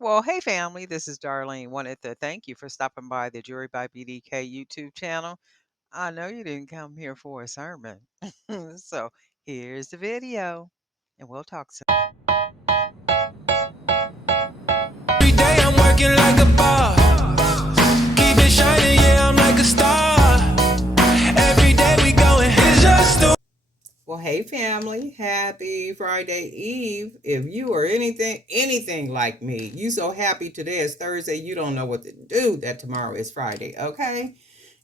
Well, hey family, this is Darlene. Wanted to thank you for stopping by the Jury by BDK YouTube channel. I know you didn't come here for a sermon. So here's the video, and we'll talk soon. Every day I'm working like a boss. Keep it shining, yeah, I'm like a star. Every day we going, it's just the Well, hey family, happy Friday Eve. If you are anything like me, you so happy today is Thursday, you don't know what to do that tomorrow is Friday, okay?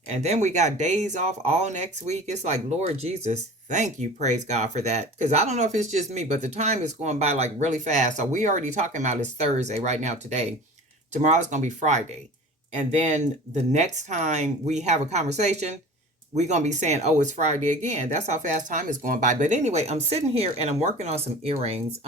And then we got days off all next week. It's like, Lord Jesus, thank you, praise God for that. Because I don't know if it's just me, but the time is going by like really fast. So we already talking about it's Thursday right now today. Tomorrow's gonna be Friday. And then the next time we have a conversation, we're gonna be saying, oh, it's Friday again. That's how fast time is going by. But anyway, I'm sitting here and I'm working on some earrings.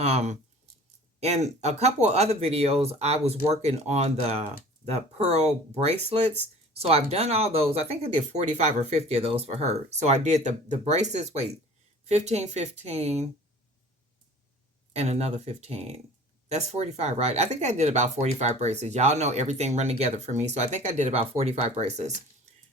In a couple of other videos, I was working on the pearl bracelets. So I've done all those. I think I did 45 or 50 of those for her. So I did the bracelets, wait, 15, 15, and another 15. That's 45, right? I think I did about 45 bracelets. Y'all know everything run together for me. So I think I did about 45 bracelets.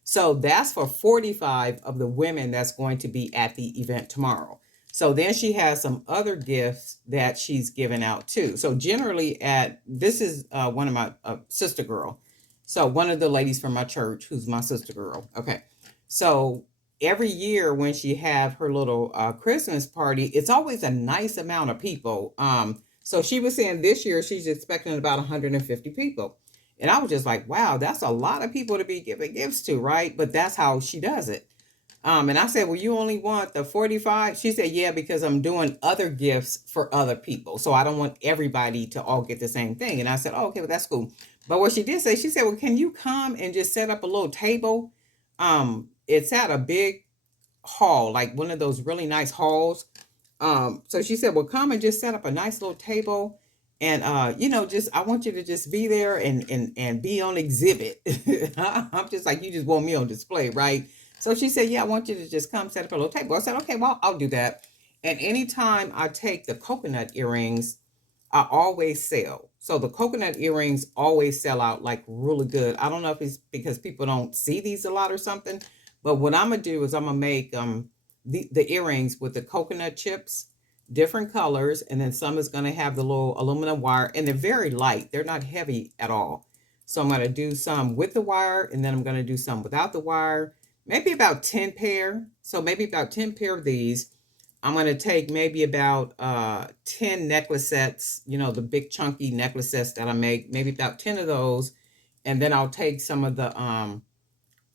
So that's for 45 of the women that's going to be at the event tomorrow. So then she has some other gifts that she's giving out too. So generally this is one of my sister girl. So one of the ladies from my church who's my sister girl. Okay. So every year when she have her little Christmas party, it's always a nice amount of people. So she was saying this year she's expecting about 150 people. And I was just like, wow, that's a lot of people to be giving gifts to, right? But that's how she does it. And I said, well, you only want the 45? She said, yeah, because I'm doing other gifts for other people. So I don't want everybody to all get the same thing. And I said, oh, okay, well, that's cool. But what she did say, she said, well, can you come and just set up a little table? It's at a big hall, like one of those really nice halls. So she said, well, come and just set up a nice little table. And just I want you to just be there and be on exhibit. I'm just like, you just want me on display, right? So she said, yeah, I want you to just come set up a little table. I said, okay, well, I'll do that. And anytime I take the coconut earrings, I always sell. So the coconut earrings always sell out like really good. I don't know if it's because people don't see these a lot or something, but what I'm gonna do is I'm gonna make the earrings with the coconut chips, different colors, and then some is gonna have the little aluminum wire, and they're very light. They're not heavy at all. So I'm gonna do some with the wire, and then I'm gonna do some without the wire. Maybe about 10 pair. So maybe about 10 pair of these. I'm going to take maybe about 10 necklace sets, the big chunky necklace sets that I make, maybe about 10 of those. And then I'll take some of the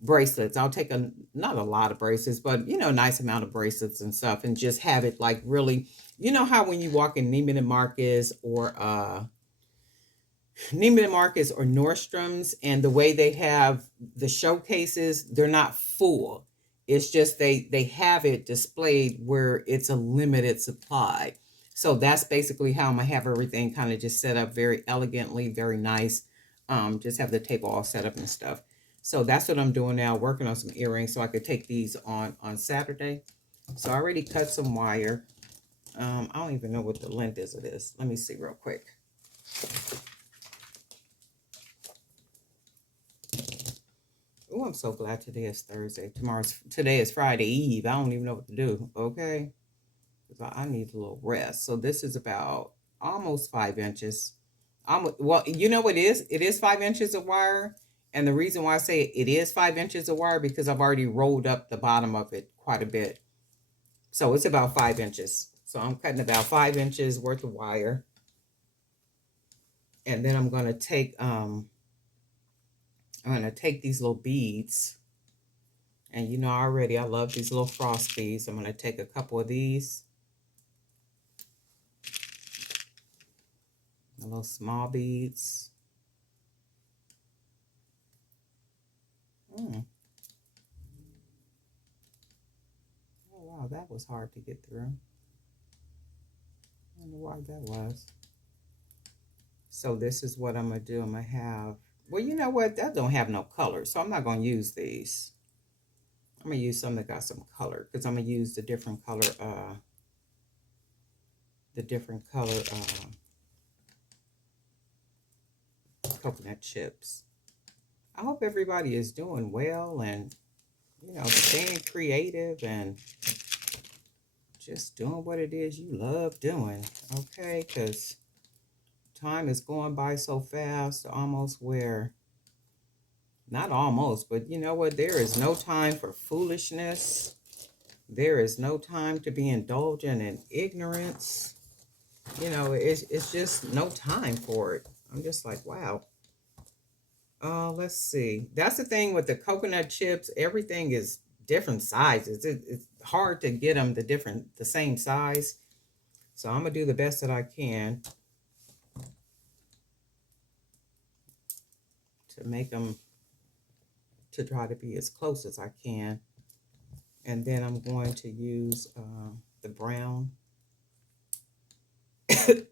bracelets. I'll take not a lot of bracelets, but, a nice amount of bracelets and stuff, and just have it like really, how when you walk in Neiman Marcus or Nordstrom's, and the way they have the showcases, they're not full. It's just they have it displayed where it's a limited supply. So that's basically how I'm gonna have everything kind of just set up very elegantly, very nice. Just have the table all set up and stuff. So that's what I'm doing now, working on some earrings so I could take these on Saturday. So I already cut some wire. I don't even know what the length is of this. Let me see real quick. Oh, I'm so glad today is Thursday. Today is Friday Eve. I don't even know what to do. Okay, because I need a little rest. So this is about almost 5 inches. Well, you know what it is? It is 5 inches of wire, and the reason why I say it is 5 inches of wire because I've already rolled up the bottom of it quite a bit. So it's about 5 inches. So I'm cutting about 5 inches worth of wire, and then I'm gonna take these little beads. And already I love these little frost beads. I'm going to take a couple of these. The little small beads. Oh, wow, that was hard to get through. I wonder why that was. So this is what I'm going to do. I'm going to have, well, you know what? That don't have no color. So I'm not going to use these. I'm going to use some that got some color because I'm going to use the different color, coconut chips. I hope everybody is doing well and, staying creative and just doing what it is you love doing. Okay, because time is going by so fast, almost where, not almost, but you know what? There is no time for foolishness. There is no time to be indulgent in ignorance. It's just no time for it. I'm just like, wow. Let's see. That's the thing with the coconut chips. Everything is different sizes. It's hard to get them the same size. So I'm gonna do the best that I can to make them to try to be as close as I can. And then I'm going to use the brown. Just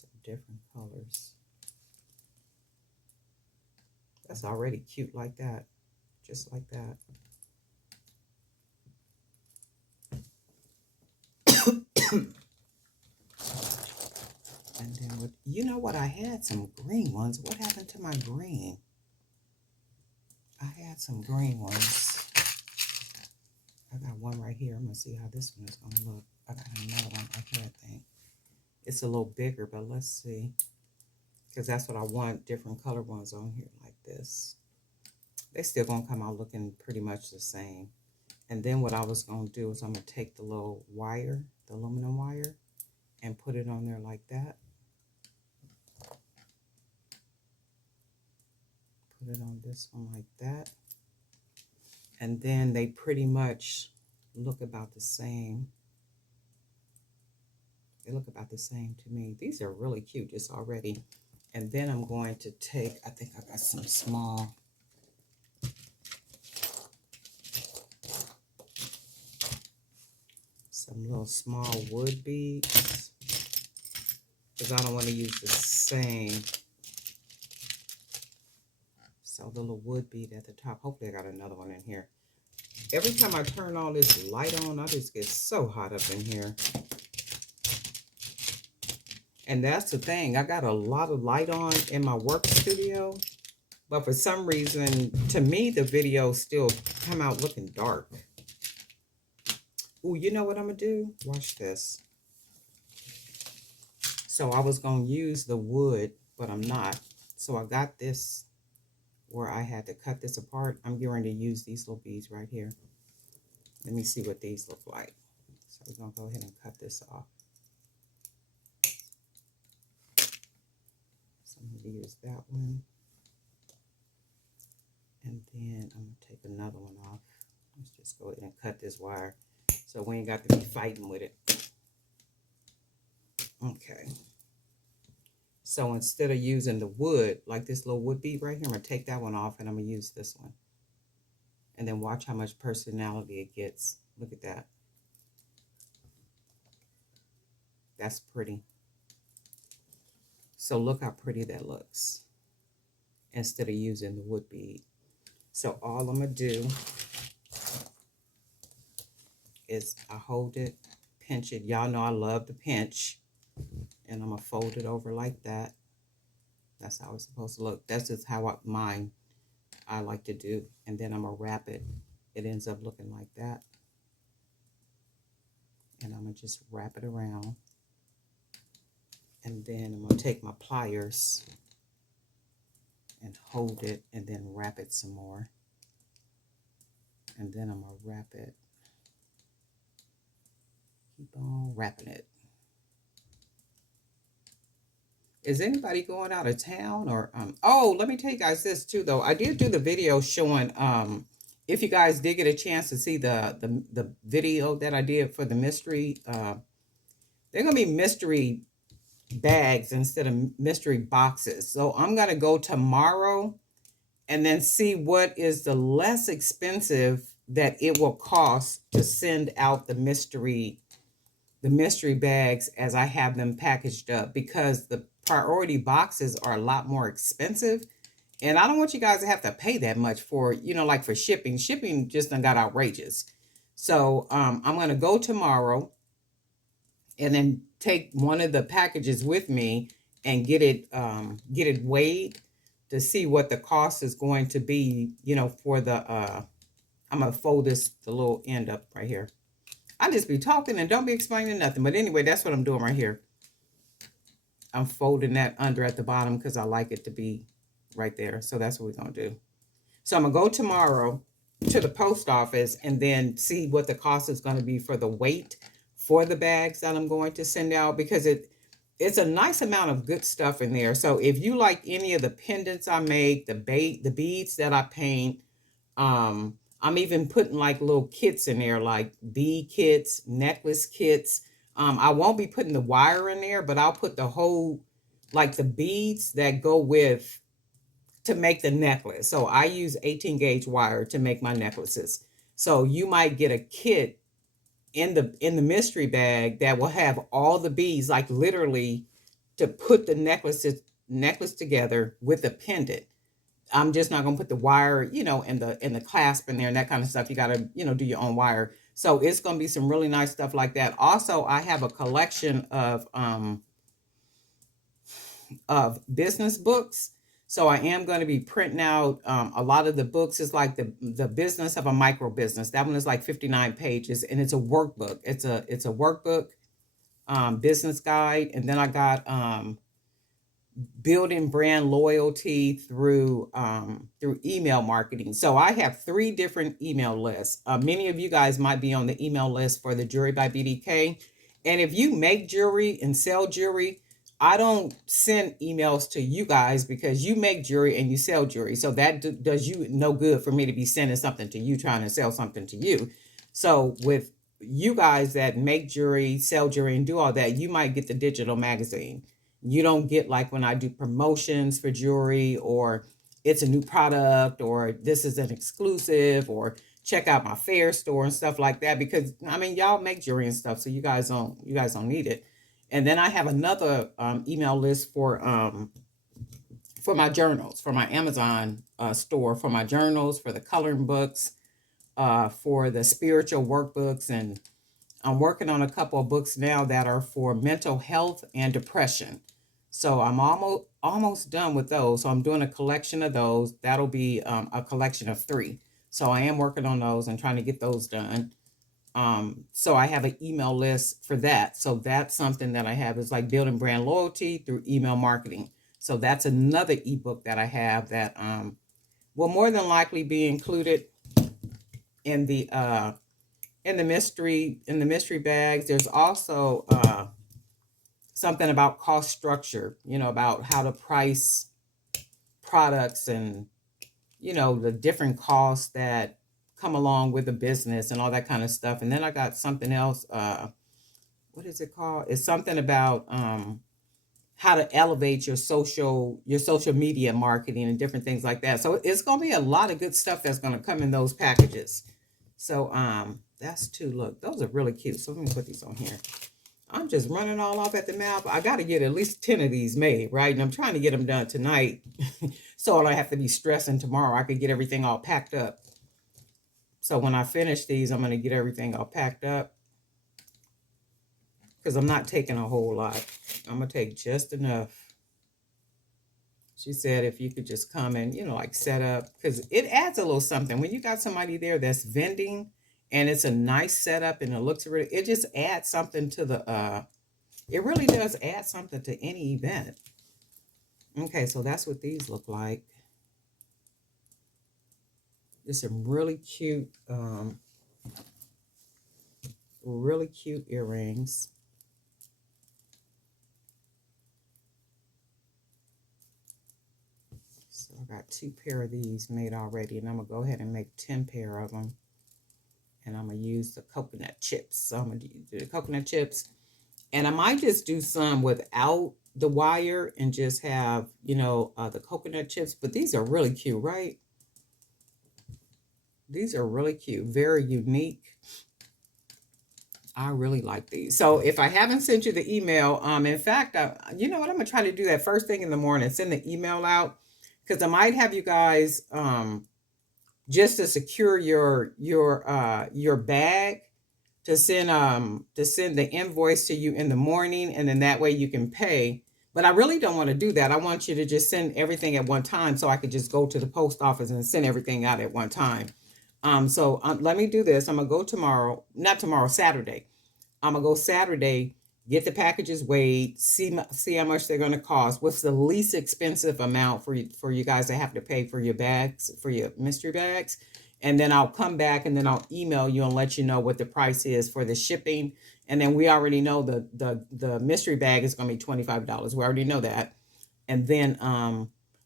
some different colors. That's already cute like that. Just like that. And then, you know what? I had some green ones. What happened to my green? I had some green ones. I got one right here. I'm going to see how this one is going to look. I got another one right here, I think. It's a little bigger, but let's see. Because that's what I want, different color ones on here like this. They still going to come out looking pretty much the same. And then what I was going to do is I'm going to take the little wire, the aluminum wire, and put it on there like that. Put it on this one like that. And then they pretty much look about the same. They look about the same to me. These are really cute just already. And then I'm going to take, I think I got some small. Some little small wood beads. Because I don't want to use the same. So the little wood bead at the top. Hopefully I got another one in here. Every time I turn all this light on, I just get so hot up in here. And that's the thing. I got a lot of light on in my work studio. But for some reason, to me, the videos still come out looking dark. Ooh, you know what I'm going to do? Watch this. So I was going to use the wood, but I'm not. So I got this where I had to cut this apart. I'm going to use these little beads right here. Let me see what these look like. So we're going to go ahead and cut this off. So I'm going to use that one. And then I'm going to take another one off. Let's just go ahead and cut this wire so we ain't got to be fighting with it. Okay. So instead of using the wood, like this little wood bead right here, I'm going to take that one off and I'm going to use this one. And then watch how much personality it gets. Look at that. That's pretty. So look how pretty that looks. Instead of using the wood bead. So all I'm going to do is I hold it, pinch it. Y'all know I love to pinch. And I'm going to fold it over like that. That's how it's supposed to look. That's just how I like to do. And then I'm going to wrap it. It ends up looking like that. And I'm going to just wrap it around. And then I'm going to take my pliers and hold it and then wrap it some more. And then I'm going to wrap it. Keep on wrapping it. Is anybody going out of town or oh, let me tell you guys this too though. I did do the video showing if you guys did get a chance to see the video that I did for the mystery they're gonna be mystery bags instead of mystery boxes. So I'm gonna go tomorrow and then see what is the less expensive that it will cost to send out the mystery bags as I have them packaged up, because the priority boxes are a lot more expensive. And I don't want you guys to have to pay that much for, like for shipping. Shipping just done got outrageous. So I'm going to go tomorrow and then take one of the packages with me and get it weighed to see what the cost is going to be, for the I'm gonna fold the little end up right here. I just be talking and don't be explaining nothing. But anyway, that's what I'm doing right here. I'm folding that under at the bottom because I like it to be right there. So that's what we're gonna do. So I'm gonna go tomorrow to the post office and then see what the cost is gonna be for the weight for the bags that I'm going to send out, because it's a nice amount of good stuff in there. So if you like any of the pendants I make, the beads that I paint, I'm even putting like little kits in there, like bead kits, necklace kits. I won't be putting the wire in there, but I'll put the whole, like the beads that go with to make the necklace. So I use 18 gauge wire to make my necklaces. So you might get a kit in the mystery bag that will have all the beads, like literally to put the necklace together with a pendant. I'm just not gonna put the wire, in the clasp in there and that kind of stuff. You gotta, do your own wire. So it's gonna be some really nice stuff like that. Also, I have a collection of business books. So I am going to be printing out a lot of the books. Is like the business of a micro business. That one is like 59 pages, and it's a workbook. It's a workbook, business guide, and then I got building brand loyalty through email marketing. So I have 3 different email lists. Many of you guys might be on the email list for the Jewelry by BDK. And if you make jewelry and sell jewelry, I don't send emails to you guys because you make jewelry and you sell jewelry. So that does you no good for me to be sending something to you, trying to sell something to you. So with you guys that make jewelry, sell jewelry, and do all that, you might get the digital magazine. You don't get like when I do promotions for jewelry, or it's a new product, or this is an exclusive, or check out my fair store and stuff like that, because I mean y'all make jewelry and stuff, so you guys don't need it. And then I have another email list for my journals, for my Amazon store, for my journals, for the coloring books, for the spiritual workbooks, and I'm working on a couple of books now that are for mental health and depression. So I'm almost done with those. So I'm doing a collection of those. That'll be a collection of 3. So I am working on those and trying to get those done. So I have an email list for that. So that's something that I have, is like building brand loyalty through email marketing. So that's another ebook that I have that will more than likely be included in the mystery bags. There's also something about cost structure, about how to price products, and the different costs that come along with the business and all that kind of stuff. And then I got something else. What is it called? It's something about how to elevate your social media marketing and different things like that. So it's gonna be a lot of good stuff that's gonna come in those packages. So that's 2. Look, those are really cute. So let me put these on here. I'm just running all off at the mouth. I got to get at least 10 of these made, right? And I'm trying to get them done tonight, so I don't have to be stressing tomorrow. I could get everything all packed up. So when I finish these, I'm going to get everything all packed up, because I'm not taking a whole lot. I'm going to take just enough. She said if you could just come and, like set up, because it adds a little something. When you got somebody there that's vending, and it's a nice setup and it looks really, it just adds something to the, it really does add something to any event. Okay, so that's what these look like. Just some really cute earrings. So I got 2 pair of these made already, and I'm gonna go ahead and make 10 pair of them. And I'm going to use the coconut chips. So I'm going to do the coconut chips. And I might just do some without the wire and just have, the coconut chips. But these are really cute, right? These are really cute. Very unique. I really like these. So if I haven't sent you the email, in fact, you know what? I'm going to try to do that first thing in the morning. Send the email out. Because I might have you guys... just to secure your bag, to send the invoice to you in the morning, and then that way you can pay. But I really don't want to do that. I want you to just send everything at one time so I could just go to the post office and send everything out at one time. Let me do this. I'm gonna go tomorrow, not tomorrow, Saturday. I'm gonna go Saturday, get the packages weighed, see how much they're gonna cost. What's the least expensive amount for you guys to have to pay for your bags, for your mystery bags, and then I'll come back and then I'll email you and let you know what the price is for the shipping. And then we already know the mystery bag is gonna be $25. We already know that, and then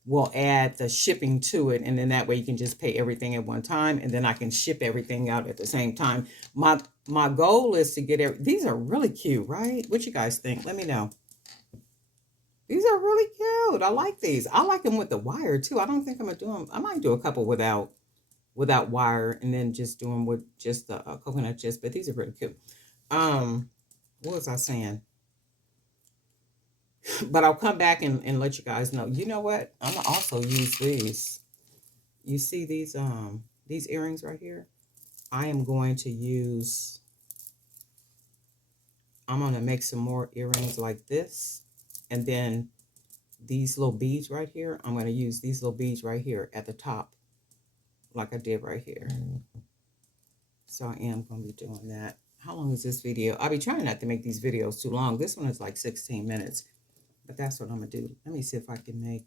we'll add the shipping to it, and then that way you can just pay everything at one time, and then I can ship everything out at the same time. My goal is to get these are really cute, right? What you guys think? Let me know. These are really cute. I like these. I like them with the wire too. I don't think I'm gonna do them. I might do a couple without wire, and then just do them with just the coconut chips. But these are really cute. What was I saying? But I'll come back and let you guys know. You know what? I'm gonna also use these. You see these earrings right here? I am going to use, I'm gonna make some more earrings like this. And then these little beads right here, I'm gonna use these little beads right here at the top, like I did right here. So I am gonna be doing that. How long is this video? I'll be trying not to make these videos too long. This one is like 16 minutes. But that's what I'm gonna do. Let me see if I can make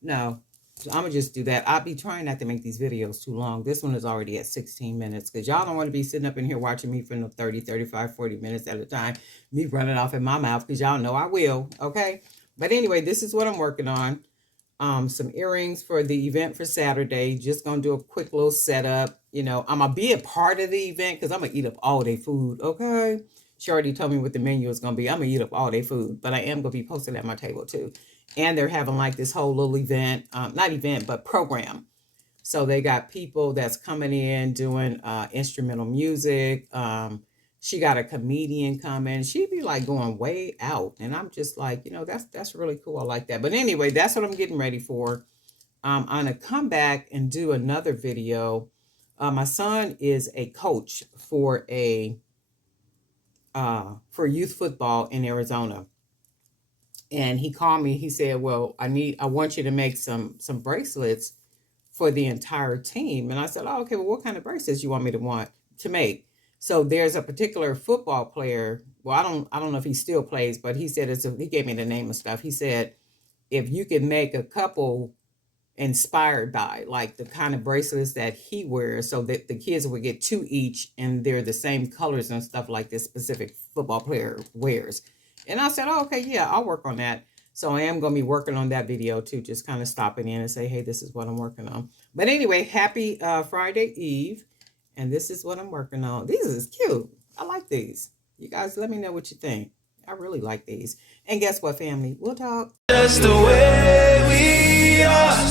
no, so I'm gonna just do that. I'll be trying not to make these videos too long. This one is already at 16 minutes because y'all don't want to be sitting up in here watching me for no 30, 35, 40 minutes at a time, me running off in my mouth, because y'all know I will. Okay, but anyway, this is what I'm working on. Some earrings for the event for Saturday. Just gonna do a quick little setup. You know, I'm gonna be a part of the event because I'm gonna eat up all day food. Okay, she already told me what the menu is gonna be. I'm gonna eat up all day food, but I am gonna be posting at my table too. And they're having like this whole little event, not event, but program. So they got people that's coming in doing instrumental music. She got a comedian coming. She'd be like going way out, and I'm just like, you know, that's really cool. I like that. But anyway, that's what I'm getting ready for. I'm gonna come back and do another video. My son is a coach for for youth football in Arizona, and he called me. He said, "Well, I want you to make some bracelets for the entire team." And I said, "Oh, okay. Well, what kind of bracelets you want me to make?" So there's a particular football player. Well, I don't know if he still plays, but he said he gave me the name of stuff. He said, if you could make a couple inspired by like the kind of bracelets that he wears, so that the kids would get two each and they're the same colors and stuff like this specific football player wears. And I said, oh, okay, yeah, I'll work on that. So I am going to be working on that video too, just kind of stopping in and say, hey, this is what I'm working on. But anyway, happy Friday Eve. And this is what I'm working on. These is cute. I like these. You guys let me know what you think. I really like these. And guess what, family? We'll talk. Just the way we are.